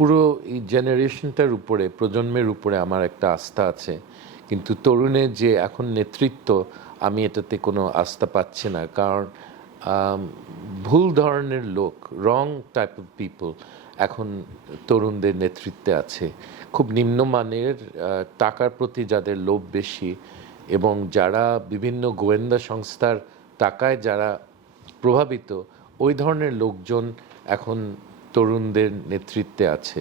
পুরো এই জেনারেশনটার উপরে, প্রজন্মের উপরে আমার একটা আস্থা আছে। কিন্তু তরুণের যে এখন নেতৃত্ব, আমি এটাতে কোনো আস্থা পাচ্ছি না। কারণ ভুল ধরনের লোক রং টাইপ অফ পিপল এখন তরুণদের নেতৃত্বে আছে। খুব নিম্নমানের টাকার প্রতি যাদের লোভ বেশি এবং যারা বিভিন্ন গোয়েন্দা সংস্থার টাকায় যারা প্রভাবিত, ওই ধরনের লোকজন এখন তরুণদের নেতৃত্বে আছে।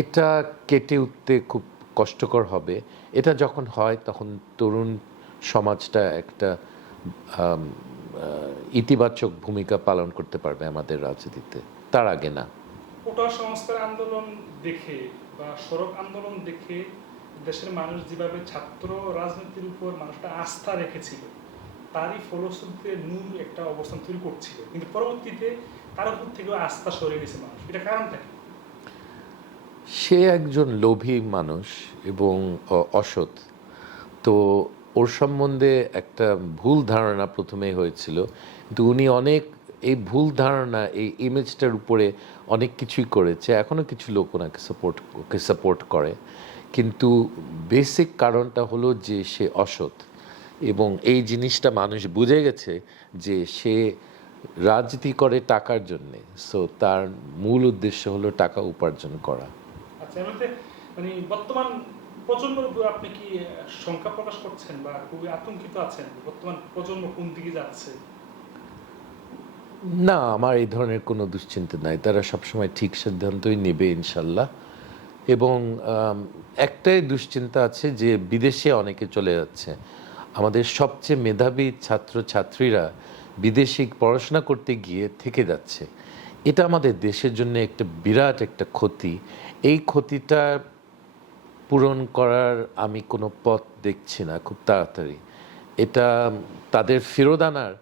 এটা কেটে উঠতে খুব কষ্টকর হবে। এটা যখন হয়, তখন তরুণ সমাজটা একটা ইতিবাচক ভূমিকা পালন করতে পারবে আমাদের রাজনীতিতে। তার আগে না। কোটা সংস্কার আন্দোলন দেখে বা সড়ক আন্দোলন দেখে দেশের মানুষ যেভাবে ছাত্র রাজনীতির উপর মানুষটা আস্থা রেখেছিল তারই ফলশ্রুতিতে নূর একটা অবস্থান তৈরি করছিল। কিন্তু পরবর্তীতে তার উপর থেকেও আস্থা সরিয়ে গেছে মানুষ। এটা কারণটা কি? সে একজন লোভী মানুষ এবং অসৎ। তো ওর সম্বন্ধে একটা ভুল ধারণা প্রথমেই হয়েছিল। কিন্তু উনি অনেক, এই ভুল ধারণা, এই ইমেজটার উপরে অনেক কিছুই করেছে। এখনও কিছু লোক ওনাকে সাপোর্ট সাপোর্ট করে। কিন্তু বেসিক কারণটা হলো যে সে অসৎ। এবং এই জিনিসটা মানুষ বুঝে গেছে যে সে রাজনীতি করে টাকার জন্যে। সো তার মূল উদ্দেশ্য হলো টাকা উপার্জন করা। আচ্ছা মানে বর্তমান প্রজন্মের উপর আপনি কি শঙ্কা প্রকাশ করছেন বা খুবই আতঙ্কিত আছেন? বর্তমান প্রজন্ম কোন দিকে যাচ্ছে? না আমার এই ধরনের কোনো দুশ্চিন্তা নাই। তারা সবসময় ঠিক সিদ্ধান্তই নেবে ইনশাল্লাহ। এবং একটাই দুশ্চিন্তা আছে যে বিদেশে অনেকে চলে যাচ্ছে। আমাদের সবচেয়ে মেধাবী ছাত্র ছাত্রীরা বিদেশে পড়াশোনা করতে গিয়ে থেকে যাচ্ছে। এটা আমাদের দেশের জন্য একটা বিরাট একটা ক্ষতি। এই ক্ষতিটা পূরণ করার আমি কোনো পথ দেখছি না খুব তাড়াতাড়ি। এটা তাদের ফেরত আনার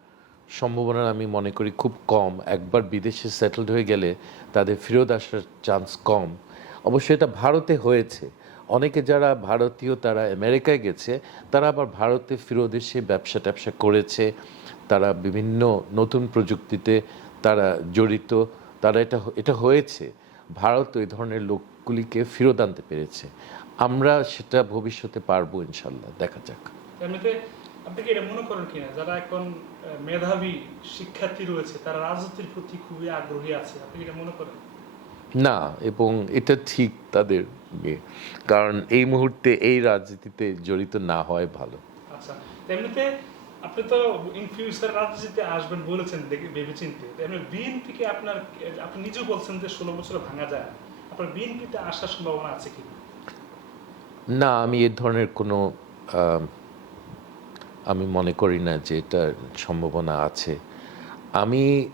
সম্ভাবনা আমি মনে করি খুব কম। একবার বিদেশে সেটেলড হয়ে গেলে তাদের ফেরত আসার চান্স কম। অবশ্য এটা ভারতে হয়েছে। অনেকে যারা ভারতীয়, তারা আমেরিকায় গেছে, তারা আবার ভারতে ফেরত এসে ব্যবসা ট্যাবসা করেছে। তারা বিভিন্ন নতুন প্রযুক্তিতে তারা জড়িত। তারা এটা এটা হয়েছে। ভারত ওই ধরনের লোকগুলিকে ফেরত আনতে পেরেছে। আমরা সেটা ভবিষ্যতে পারব ইনশাল্লাহ। দেখা যাক। আপনি কি এটা মনে করেন কিনা? যারা এখন মেধাবী শিক্ষার্থী রয়েছে, তারা রাজনীতির প্রতি খুবই আগ্রহী আছে। আপনি এটা মনে করেন? না এবং এটা ঠিক তাদের। কারণ এই মুহূর্তে এই রাজনীতিতে জড়িত না হয় ভালো আচ্ছা এমনিতে আপনি তো ইন ফিউচার রাজনীতিতে আসবেন বলেছেন ভেবেচিন্তে এমনি বিএনপিকে আপনার আপনি নিজেও বলছেন যে ষোলো বছরে ভাঙা যায়। আপনার বিএনপিতে আসার সম্ভাবনা আছে কি না আমি এ ধরনের কোনো আমি মনে করি না যে এটার সম্ভাবনা আছে আমি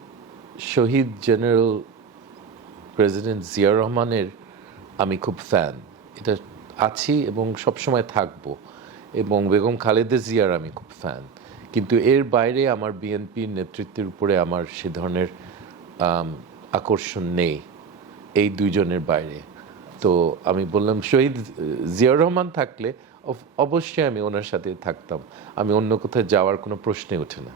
শহীদ জেনারেল প্রেসিডেন্ট জিয়া রহমানের আমি খুব ফ্যান এটা আছি এবং সবসময় থাকব। এবং বেগম খালেদা জিয়ার আমি খুব ফ্যান কিন্তু এর বাইরে আমার বিএনপির নেতৃত্বের উপরে আমার সে ধরনের আকর্ষণ নেই এই দুইজনের বাইরে। তো আমি বললাম, শহীদ জিয়াউর রহমান থাকলে অবশ্যই আমি ওনার সাথে থাকতাম। আমি অন্য কোথাও যাওয়ার কোনো প্রশ্নে ওঠে না।